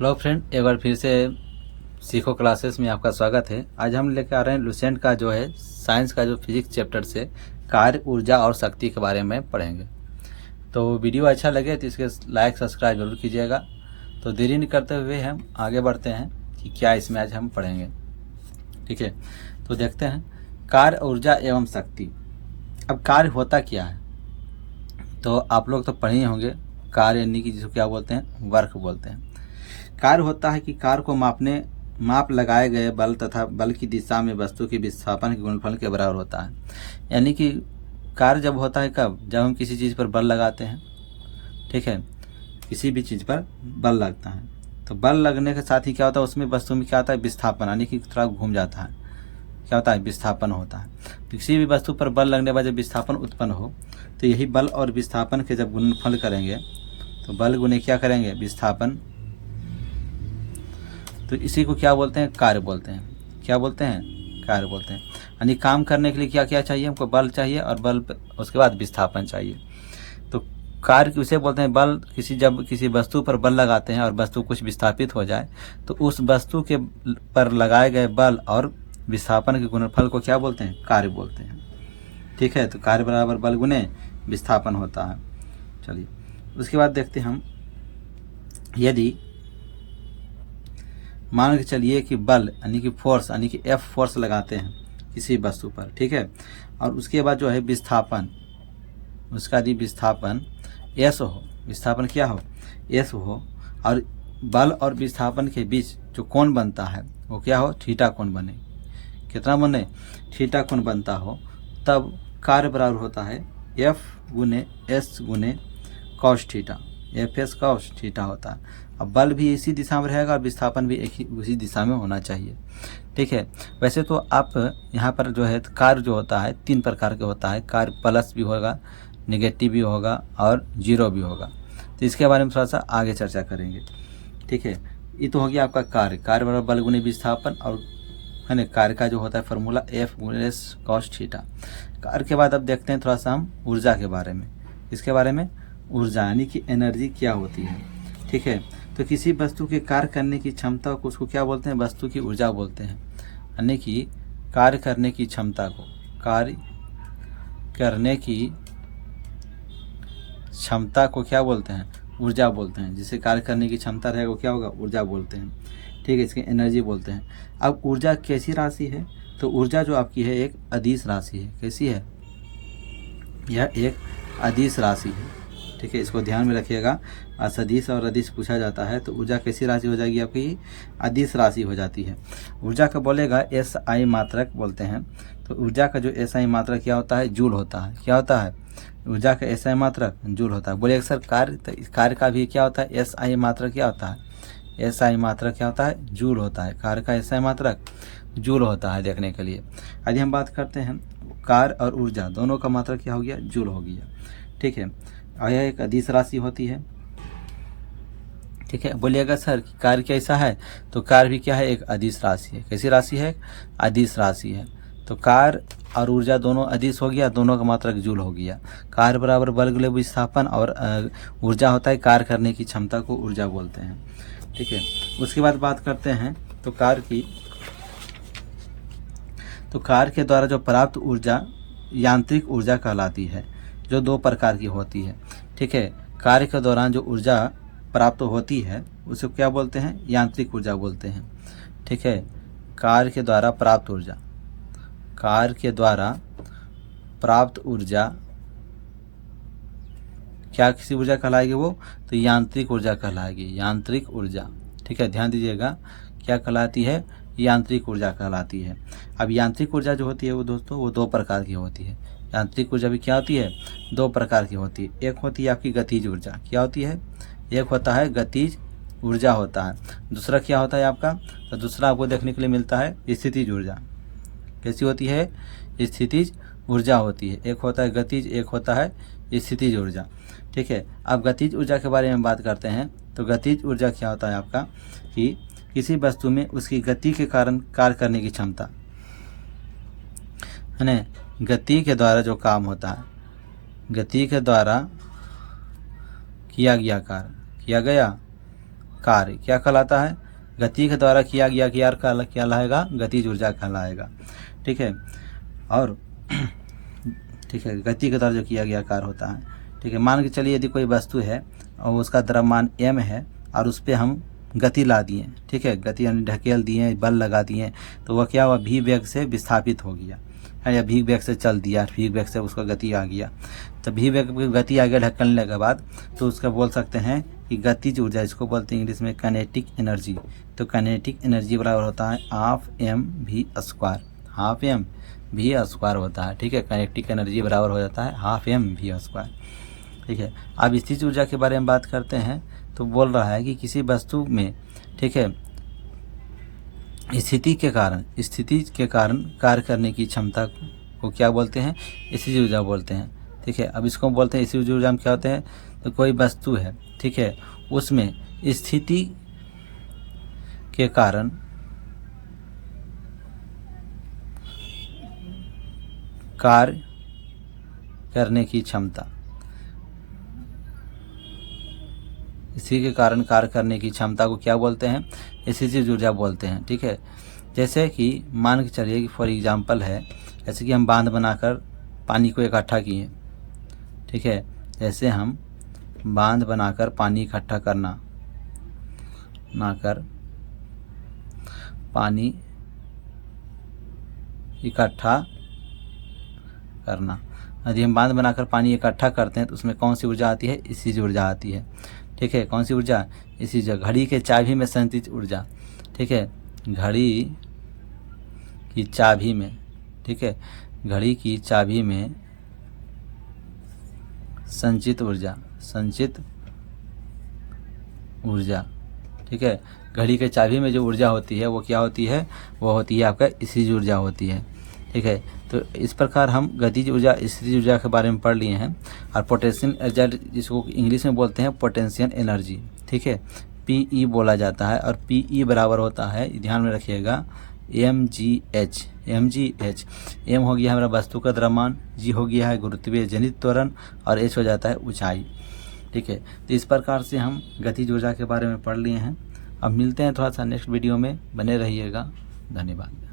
Hello friend, एक बार फिर से सीखो क्लासेस में आपका स्वागत है। आज हम लेकर आ रहे हैं लुसेंट का जो है साइंस का जो फिजिक्स चैप्टर से कार्य, ऊर्जा और शक्ति के बारे में पढ़ेंगे। तो वीडियो अच्छा लगे तो इसके लाइक सब्सक्राइब जरूर कीजिएगा। तो देरी नहीं करते हुए हम आगे बढ़ते हैं कि क्या इसमें आज हम पढ़ेंगे। ठीक है, तो देखते हैं कार्य, ऊर्जा एवं शक्ति। अब कार्य होता क्या है, तो आप लोग तो पढ़े ही होंगे। कार्य यानी कि जिसको क्या बोलते हैं, वर्क बोलते हैं। कार्य होता है कि कार्य को माप लगाए गए बल तथा बल की दिशा में वस्तु के विस्थापन के गुणनफल के बराबर होता है। यानी कि कार्य जब होता है कब, जब हम किसी चीज़ पर बल लगाते हैं। ठीक है, किसी भी चीज़ पर बल लगता है तो बल लगने के साथ ही क्या होता है, उसमें वस्तु में क्या होता है, विस्थापन, यानी कि थोड़ा घूम जाता है। क्या होता है, विस्थापन होता है। तो किसी भी वस्तु पर बल लगने के बाद जब विस्थापन उत्पन्न हो तो यही बल और विस्थापन के जब गुणनफल करेंगे तो बल गुने क्या करेंगे, विस्थापन। तो इसी को क्या बोलते हैं, कार्य बोलते हैं। क्या बोलते हैं, कार्य बोलते हैं। यानी काम करने के लिए क्या क्या चाहिए, हमको बल चाहिए और बल उसके बाद विस्थापन चाहिए। तो कार्य किसे बोलते हैं, बल। जब किसी वस्तु पर बल लगाते हैं और वस्तु कुछ विस्थापित हो जाए तो उस वस्तु के पर लगाए गए बल और विस्थापन के गुणनफल को क्या बोलते हैं, कार्य बोलते हैं। ठीक है, तो कार्य बराबर बल गुने विस्थापन होता है। चलिए उसके बाद देखते हैं हम, यदि मान के चलिए कि बल यानी कि फोर्स, यानी कि एफ फोर्स लगाते हैं किसी वस्तु पर। ठीक है, और उसके बाद जो है विस्थापन, उसका यदि विस्थापन एस हो, विस्थापन क्या हो, एस हो, और बल और विस्थापन के बीच जो कोण बनता है वो क्या हो, थीटा कोण बने। कितना बने, थीटा कोण बनता हो, तब कार्य बराबर होता है एफ गुने एस गुने cos theta. F S cos theta होता है। अब बल भी इसी दिशा में रहेगा और विस्थापन भी एक ही उसी दिशा में होना चाहिए। ठीक है, वैसे तो आप यहाँ पर जो है कार्य जो होता है 3 प्रकार के होता है। कार्य प्लस भी होगा, नेगेटिव भी होगा और जीरो भी होगा। तो इसके बारे में थोड़ा सा आगे चर्चा करेंगे। ठीक है, ये तो हो गया आपका कार्य। कार्य बराबर बल गुने विस्थापन, और है ना, कार्य का जो होता है फॉर्मूला एफ गुने एस कॉस थीटा। कार्य के बाद अब देखते हैं थोड़ा सा हम ऊर्जा के बारे में। इसके बारे में, ऊर्जा यानी कि एनर्जी क्या होती है। ठीक है, तो किसी वस्तु के कार्य करने की क्षमता को उसको क्या बोलते हैं, वस्तु की ऊर्जा बोलते हैं। यानी कि कार्य करने की क्षमता को, कार्य करने की क्षमता को क्या बोलते हैं, ऊर्जा बोलते हैं। जिसे कार्य करने की क्षमता रहेगा वो क्या होगा, ऊर्जा बोलते हैं। ठीक है, इसके एनर्जी बोलते हैं। अब ऊर्जा कैसी राशि है, तो ऊर्जा जो आपकी है एक अदिश राशि है। कैसी है, यह एक अदिश राशि है। ठीक है, इसको ध्यान में रखिएगा। सदिश और अदिश पूछा जाता है तो ऊर्जा कैसी राशि हो जाएगी आपकी, अदिश राशि हो जाती है। ऊर्जा का बोलेगा एस आई मात्रक बोलते हैं। तो ऊर्जा का जो एस आई मात्रक क्या होता है, जूल होता है। क्या होता है, ऊर्जा का एस आई मात्रक जूल होता है। बोलिए सर कार्य, तो कार्य का भी क्या होता है, एस आई मात्रक क्या होता है, एस आई मात्रक क्या होता है, जूल होता है। कार्य का एस आई मात्रक जूल होता है देखने के लिए। यदि हम बात करते हैं कार्य और ऊर्जा दोनों का मात्रक क्या हो गया, जूल हो गया। ठीक है, और यह एक अदिश राशि होती है। ठीक है, बोलिएगा सर कि कार्य कैसा है, तो कार्य भी क्या है, एक अदिश राशि है। कैसी राशि है, अदिश राशि है। तो कार्य और ऊर्जा दोनों अदिश हो गया, दोनों का मात्रक जूल हो गया। कार्य बराबर बल गुणे विस्थापन, और ऊर्जा होता है कार्य करने की क्षमता को ऊर्जा बोलते हैं। ठीक है, उसके बाद बात करते हैं तो कार्य की, तो कार्य के द्वारा जो प्राप्त ऊर्जा यांत्रिक ऊर्जा कहलाती है, जो 2 प्रकार की होती है। ठीक है, कार्य के दौरान जो ऊर्जा प्राप्त होती है उसे क्या बोलते हैं, यांत्रिक ऊर्जा बोलते हैं। ठीक है, कार्य के द्वारा प्राप्त ऊर्जा, कार्य के द्वारा प्राप्त ऊर्जा क्या किसी ऊर्जा कहलाएगी वो, तो यांत्रिक ऊर्जा कहलाएगी, यांत्रिक ऊर्जा। ठीक है, ध्यान दीजिएगा, क्या कहलाती है, यांत्रिक ऊर्जा कहलाती है। अब यांत्रिक ऊर्जा जो होती है वो दोस्तों वो 2 प्रकार की होती है। यांत्रिक ऊर्जा भी क्या होती है, 2 प्रकार की होती है। एक होती है आपकी गतिज ऊर्जा। क्या होती है, एक होता है गतिज ऊर्जा होता है। दूसरा क्या होता है आपका, तो दूसरा आपको देखने के लिए मिलता है स्थितिज ऊर्जा। कैसी होती है, स्थितिज ऊर्जा होती है। एक होता है गतिज, एक होता है स्थितिज ऊर्जा। ठीक है, अब गतिज ऊर्जा के बारे में बात करते हैं। तो गतिज ऊर्जा क्या होता है आपका, कि किसी वस्तु में उसकी गति के कारण कार्य करने की क्षमता, है ना, गति के द्वारा जो काम होता है, गति के द्वारा किया गया कार्य, किया गया कार्य क्या कहलाता है, गति के द्वारा किया गया कार्य क्या कहलाएगा, गतिज ऊर्जा कहलाएगा। ठीक है, और ठीक है, गति के द्वारा जो किया गया कार्य होता है। ठीक है, मान के चलिए यदि कोई वस्तु है और उसका द्रव्यमान m है और उस पर हम गति ला दिए, ठीक है, गति यानी ढकेल दिए, बल लगा दिए, तो वह क्या हुआ, v वेग से विस्थापित हो गया है, या v वेग से चल दिया, v वेग से उसका गति आ गया। तो v वेग की गति आ गया ढकेलने के बाद, तो उसका बोल सकते हैं कि गतिज ऊर्जा, इसको बोलते हैं इंग्लिश में काइनेटिक एनर्जी। तो काइनेटिक एनर्जी बराबर होता है half M V square, half M V square होता है। ठीक है, काइनेटिक एनर्जी बराबर हो जाता है हाफ एम वी स्क्वायर। ठीक है, अब स्थितिज ऊर्जा के बारे में बात करते हैं। तो बोल रहा है कि किसी वस्तु में, ठीक है, स्थिति के कारण कार्य करने की क्षमता को क्या बोलते हैं, स्थितिज ऊर्जा बोलते हैं। ठीक है, अब इसको बोलते हैं स्थितिज ऊर्जा में क्या होते हैं, तो कोई वस्तु है, ठीक है, उसमें स्थिति के कारण कार्य करने की क्षमता, इसी के कारण कार्य करने की क्षमता को क्या बोलते हैं, स्थितिज ऊर्जा बोलते हैं। ठीक है, जैसे कि मान के चलिए कि फॉर एग्जांपल है, जैसे कि हम बांध बनाकर पानी को इकट्ठा किए। ठीक है, जैसे हम बांध बनाकर पानी इकट्ठा करना, पानी इकट्ठा करना, यदि हम बांध बनाकर पानी इकट्ठा करते हैं तो उसमें कौन सी ऊर्जा आती है, स्थितिज ऊर्जा आती है। ठीक है, कौन सी ऊर्जा, इसी जो घड़ी के चाबी में संचित ऊर्जा। ठीक है, घड़ी की चाबी में, ठीक है, घड़ी की चाबी में संचित ऊर्जा। ठीक है, घड़ी के चाबी में जो ऊर्जा होती है वो क्या होती है, वो होती है आपका स्थितिज ऊर्जा होती है। ठीक है, तो इस प्रकार हम गतिज ऊर्जा, स्थितिज ऊर्जा के बारे में पढ़ लिए हैं। और पोटेंशियल एनर्जी, जिसको इंग्लिश में बोलते हैं पोटेंशियल एनर्जी, ठीक है, PE बोला जाता है। और PE बराबर होता है, ध्यान में रखिएगा, mgh। m हो गया हमारा वस्तु का द्रव्यमान, g हो गया है गुरुत्वीय जनित त्वरण, और h हो जाता है ऊंचाई। ठीक है, तो इस प्रकार से हम गतिज ऊर्जा के बारे में पढ़ लिए हैं। अब मिलते हैं थोड़ा सा नेक्स्ट वीडियो में, बने रहिएगा। धन्यवाद।